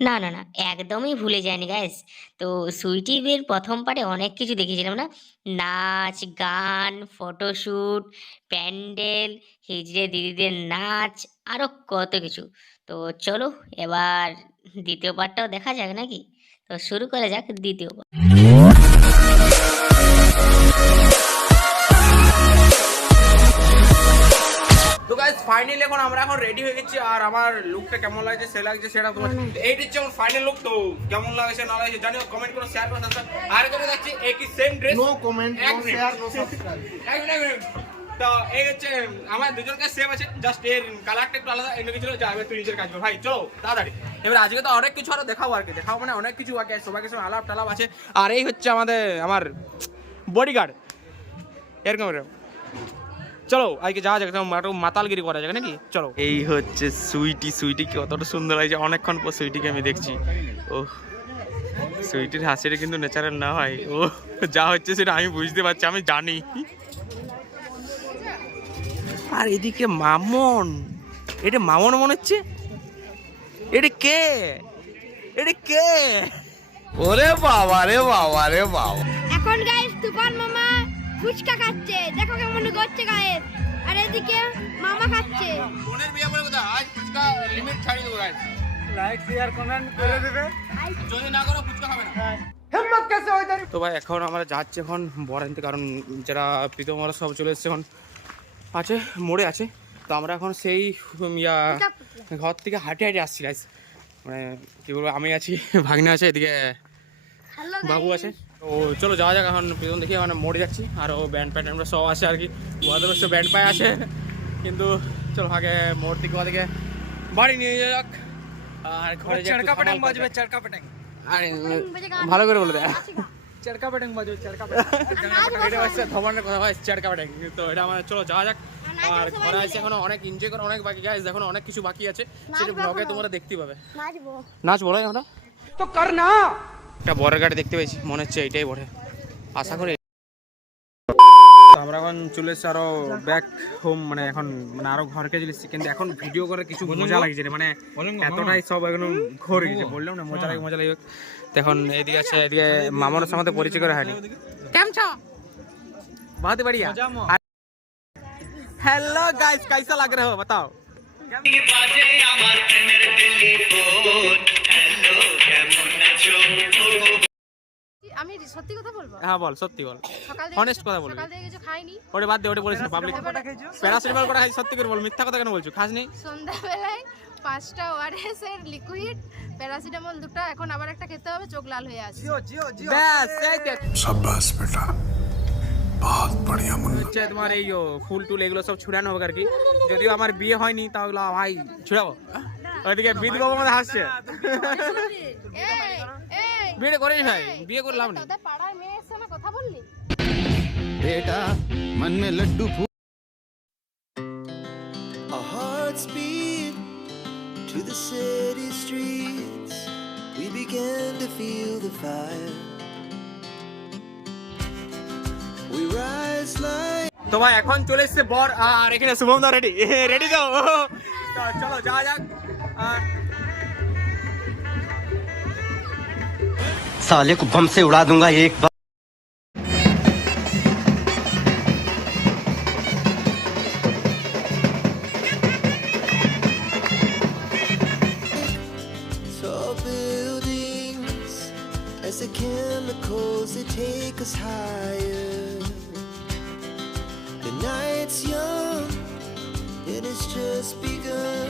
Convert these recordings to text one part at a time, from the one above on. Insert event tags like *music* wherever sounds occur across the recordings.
না, না, না একদমই ভুলে যাইনি গ্যাস তো সুইটিদের ১ম পার্টে অনেক কিছু দেখিয়েছিলাম না? নাচ, গান, ফটোশ্যুট প্যান্ডেল, হিজড়ে দিদিদের নাচ আরও কত কিছু। তো চলো এবার ২য় পার্টটাও দেখা যাক নাকি? তো শুরু করা যাক ২য় পার্ট। এখন আমরা এখন রেডি হয়ে গেছি আর আমার লুকটা কেমন লাগছে সে লাগছে সেটা তোমার এইটা হচ্ছে আমার ফাইনাল লুক তো কেমন লাগছে না লাগছে জানিও কমেন্ট করো শেয়ার করো আর এখানে দেখছি একই same dress no comment no share no subscribe তো এই হচ্ছে আমার দুজনকে সেম আছে জাস্ট এর কালারটা একটু আলাদা এনে কিছু যা এবার তুই নিজের কাজ কর। ভাই চলো তাড়াতাড়ি। এবার আজকে তো অনেক কিছু আরও দেখাবো আর কি দেখাবো মানে অনেক কিছু আছে সবাইকে সঙ্গে আলাপ টালাপ আছে। আর এই হচ্ছে আমাদের আমার বডিগার্ড এরকম এরকম। চলো আজকে যাওয়া যাক একটু মাতালগিরি করা যাক নাকি? চলো। এই হচ্ছে সুইটি সুইটি কি কতটা সুন্দর লাগছে অনেকক্ষণ পর সুইটিকে আমি দেখছি। ও সুইটির হাসিটা কিন্তু ন্যাচারাল না হয়। ও যা হচ্ছে সেটা আমি বুঝতে পারছি আমি জানি। আর এদিকে মামন এটা মামন মনে হচ্ছে? এটা কে? এটা কে? ওরে বাবা রে বাবা রে বাবা। এখন গাইস তুফান মামা ফুচকা খাচ্ছে। দেখো কেমন করছে গাইস আর এদিকে মামা খাচ্ছে। বোনের বিয়ে বলে কোথায় আজ ফুচকা লিমিট ছাড়িয়ে দেবো গাইস লাইক শেয়ার কমেন্ট করে দেবে। যদি না করো ফুচকা খাবে না। হয়। তো ভাই এখন আমরা যাচ্ছি এখন বরান্তে কারণ যারা প্রীতমরা সব চলে এসছে এখন আছে মোড়ে আছে। তো আমরা এখন সেই ইয়া ঘর থেকে হাঁটে হাঁটে আসছি গাইস মানে কি বলব আমি আছি ভাগ্নে আছে এদিকে বাবু আছে। তো চলো যাওয়া যাক এখন প্রীতম দেখি এখন মোড়ে যাচ্ছি আর ও ব্যান্ড প্যান্ড আমরা সব আছে আর কি। ওদের অবশ্য ব্যান্ড পায় আছে কিন্তু চলো আগে মোড় থেকে ওদিকে বাড়ি নিয়ে যাক। আর ঘরে একটু ধামাল করতে। চরকা পেটাং। আরে ভালো করে বলে দেয় চরকা পেটাং বাজবে চরকা এটা হচ্ছে ধর্মের কথা ভাই চেয়ার কাপড় তো এটা মানে চলো যাওয়া যাক। আর ঘরে আছে এখনও অনেক এনজয় করা অনেক বাকি গাইস এখনও অনেক কিছু বাকি আছে। সেটা ব্লগে তোমরা দেখতে পাবে। নাচবো। নাচ বলো আমরা তো কর না। একটা বড় গাড়ি দেখতে পেয়েছি। মনে হচ্ছে এটাই বটে। আশা করি আমরা এখন চলে এসেছি আরও ব্যাক হোম মানে এখন মানে আরও ঘরকে চলে এসেছি কিন্তু এখন ভিডিও করে কিছু মজা লাগছে মানে এতটাই সব এখন ঘর গেছে বললাম না। মজা লাগে মজা লাগে। এখন এদিকে আছে এদিকে মামার সঙ্গে পরিচয় করে হয়নি কেমন বহুত বড়িয়া হ্যালো গাইস কাইসা লাগ রে হো বাতাও বাজে আমার টেলিফোন। হ্যালো কেমন আমি সত্যি কথা বলব? হ্যাঁ বল সত্যি বল। অনেস্ট কথা বল সকাল খাইনি। ওরে বাদ দে ওটা বলিস না পাবলিক প্যারাসিটামল করে খাই সত্যি করে বল মিথ্যা কথা কেন বলছো? খাসনি? সন্ধ্যাবেলায় পাঁচটা ওআরএস এর লিকুইড প্যারাসিটামল দুটো এখন আবার একটা খেতে হবে চোখ লাল হয়ে আছে। জিও জিও জিও। ব্যাস এই দেখ শাবাশ বেটা। বহুত বড়িয়া মুন্না হচ্ছে তোমার এই ফুল টুল এগুলো সব ছুড়ানো হবে আর কি। যদিও আমার বিয়ে হয়নি তাহলে ভাই ছুড়াবো। হ্যাঁ ওইদিকে বিদ বাবা আমাদের হাসছে বিয়ে করিস ভাই বিয়ে করে লাভ নেই পাড়ায় মেয়ের সঙ্গে কথা বললি বেটা মন মে laddoo speed to the city streets we began to feel the fire we rise like তোমার এখন চলে এসছে বর আর এখানে শুভম দা রেডি রেডি তো চলো যা যাক साले को बम से उड़ा दूँगा एक बार। Just begun.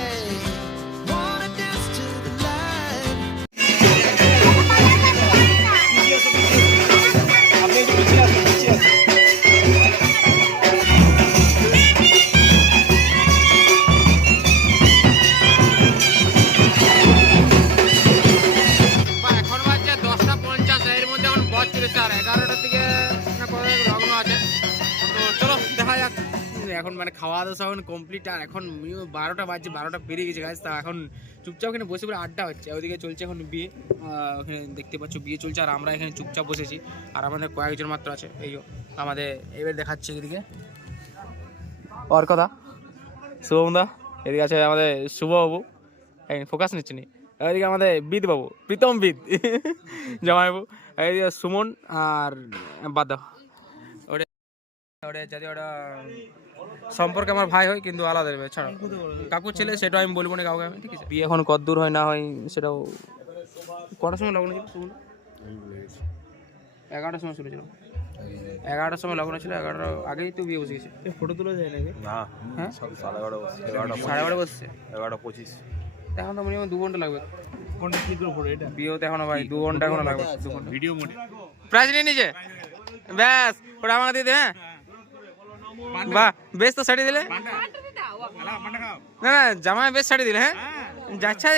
দেখা যাক এখন মানে খাওয়া দাওয়া সব এখন কমপ্লিট আর এখন বারোটা বাজছে, বারোটা পেরিয়ে গেছে গাছ তা এখন চুপচাপ ওখানে বসে পড়ে আড্ডা হচ্ছে। ওইদিকে চলছে এখন বিয়ে ওখানে দেখতে পাচ্ছ বিয়ে চলছে, আর আমরা এখানে চুপচাপ বসেছি। আর আমাদের কয়েকজন মাত্র আছে, এই আমাদের এবার দেখাচ্ছে এদিকে। ওর কথা? শুভম দা এদিকে আছে আমাদের শুভবাবু। ফোকাস নিচ্ছে নি। এদিকে আমাদের বিদ বাবু প্রীতম বিদ, *laughs* জামাইবাবু। এইদিকে সুমন আর বাদ ওটা যদি ওটা সম্পর্কে আমার ভাই হয় কিন্তু আলাদা দেবে ছাড়ো। কাকুর ছেলে সেটা আমি বলব না কাউকে আমি ঠিক আছে? বিয়ে এখন কত দূর হয় না হয় সেটাও কটার সময় লগ্ন ছিল এগারোটার সময় শুরু ছিল এগারোটার সময় লগ্ন ছিল এগারোটার আগেই তো বিয়ে বসে গেছে। ফটো তোলা যায় নাকি? না হ্যাঁ? সাড়ে এগারোটা বসছে এগারোটা সাড়ে এগারোটা বসছে? এগারোটা পঁচিশ। এখন তো মিনিমাম দু ঘণ্টা লাগবে। বিয়ে হতে এখনও ভাই দু ঘণ্টা এখনও লাগবে। দু ঘণ্টা ভিডিও মোডে প্রাইজ নিয়ে নিচে ব্যাস ওটা আমাকে দিয়ে দে হ্যাঁ? বাহ বেশ তো শাড়ি দিলে না না জামায় বেশ শাড়ি দিলে হ্যাঁ যাচ্ছা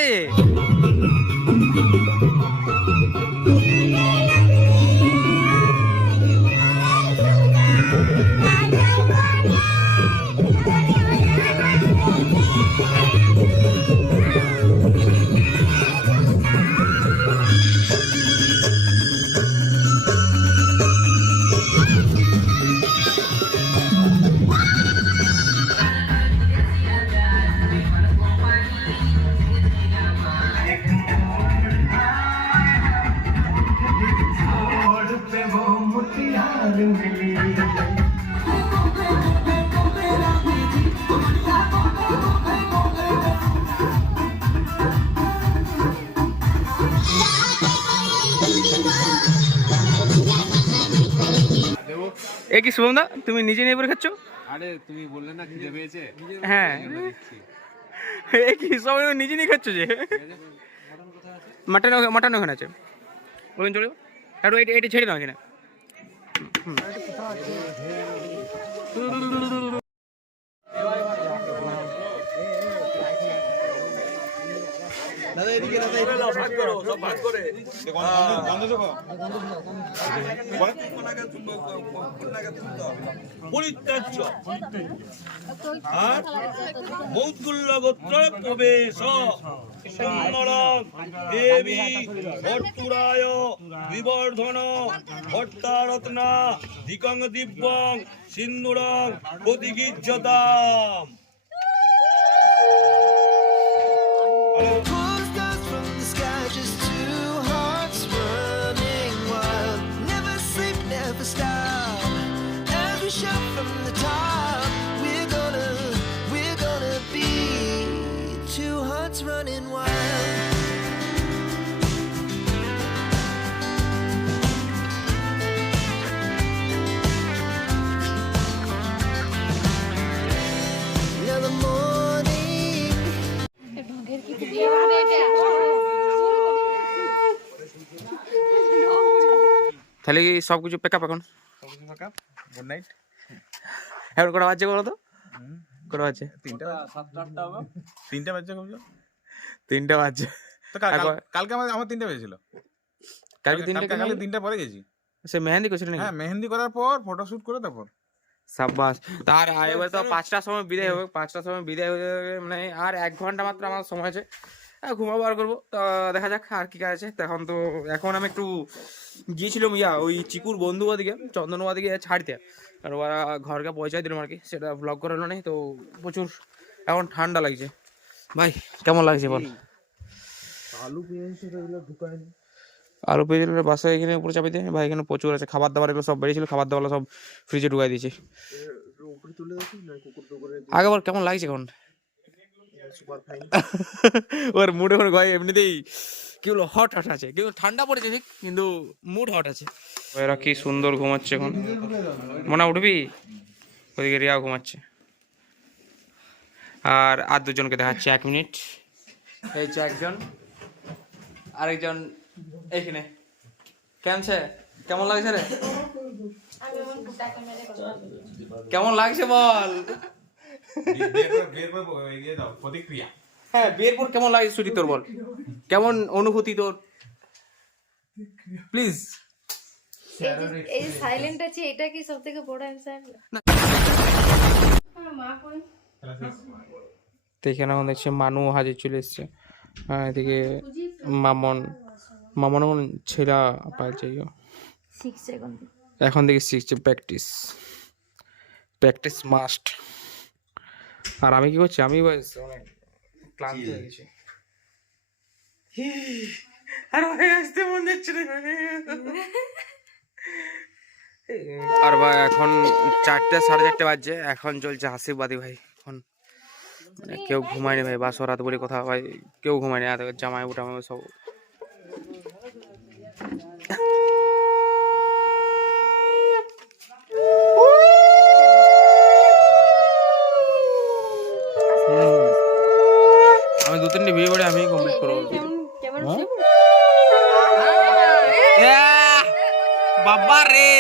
এ কি শুভম দা তুমি নিজে নিয়ে পরে খাচ্ছ আরে তুমি বললে না খিদে পেয়েছে? হ্যাঁ। এ কি সব নিজে নিয়ে খাচ্ছ যে? মাটন মাটন ওখানে আছে। ওখানে চলো। আর এটা এটা ছেড়ে দাও এখানে। পরিত্যাজ্য। আর মৌৎকুল্য গোত্র প্রবেশ। সুন্দরং দেবী ভট্টুরায় বিবর্ধন ভট্টারত্না দিকং দিব্যং সিন্দুরং প্রতিগীর্যতাম। তাহলে কি সব কিছু প্যাক আপ এখন গুড নাইট এখন কটা বাজছে বলো তো? কটা বাজছে? তিনটা। তিনটা বাজছে তিনটা বাজছে। তো কালকে আমার আমার তিনটা বেজেছিল। কালকে তিনটা কালকে কালকে তিনটা পরে গেছি। সে মেহেন্দি করছিল নাকি? হ্যাঁ মেহেন্দি করার পর ফটোশুট করে তারপর। সাব্বাস। তার এবার তো পাঁচটার সময় বিদায় হবে। পাঁচটার সময় বিদায় হয়ে মানে আর এক ঘণ্টা মাত্র আমার সময় আছে। ঘুমাবো আর করব। তা দেখা যাক আর কি কাজ আছে। এখন তো এখন আমি একটু গিয়েছিলাম ইয়া ওই চিকুর বন্ধু ওদিকে চন্দন ওদিকে ছাড়তে। আর ওরা ঘরকে পৌঁছাই দিলাম আর কি সেটা ব্লগ করে হলো না তো প্রচুর এখন ঠান্ডা লাগছে। ভাই কেমন লাগছে বল? আলু পেঁয়াজ বাসায় এখানে উপরে চাপিয়ে দিয়ে ভাই এখানে প্রচুর আছে। খাবার দাবার এগুলো সব বেরিয়েছিল খাবার দাবার সব ফ্রিজে ঢুকাই দিয়েছি। আগে বল কেমন লাগছে এখন? *laughs* ওর মুড এখন গয় এমনিতেই কি বলো হট হট আছে। কিন্তু ঠান্ডা পড়েছে ঠিক কিন্তু মুড হট আছে। এরা কি সুন্দর ঘুমাচ্ছে এখন। মনে উঠবি? ওদিকে রিয়া ঘুমাচ্ছে। আর আর দুজনকে দেখাচ্ছি এক মিনিট। এই যে একজন আরেকজন এইখানে। কেমন কেমন লাগছে রে? কেমন লাগছে বল? হ্যাঁ বিয়ের পর কেমন লাগে সুজি তোর বল? কেমন অনুভূতি তোর? প্লিজ এই সাইলেন্ট আছে এটা কি সব থেকে বড় অ্যান্সার তো এখানে এখন দেখছি মানু হাজির চলে এসছে। এদিকে মামন মামন পাইছে ইয়ো। এখন এখন থেকে শিখছে প্র্যাকটিস প্র্যাকটিস মাস্ট আর আমি কি করছি? আমি অনেক ক্লান্ত হয়ে গেছি। *laughs* আর ভাই আসতে মন যাচ্ছে *laughs* আর ভাই এখন চারটে সাড়ে চারটে বাজছে এখন চলছে হাসিবাদি ভাই এখন। মানে কেউ ঘুমায়নি ভাই বাস রাত বলে কথা ভাই কেউ ঘুমায়নি আর জামাই উঠামাই সব তিনটে বিয়ে করে আমি কমপ্লিট করব। হ্যাঁ? বাবা রে।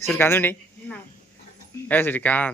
সেটা কাঁদু নেই সেটা কান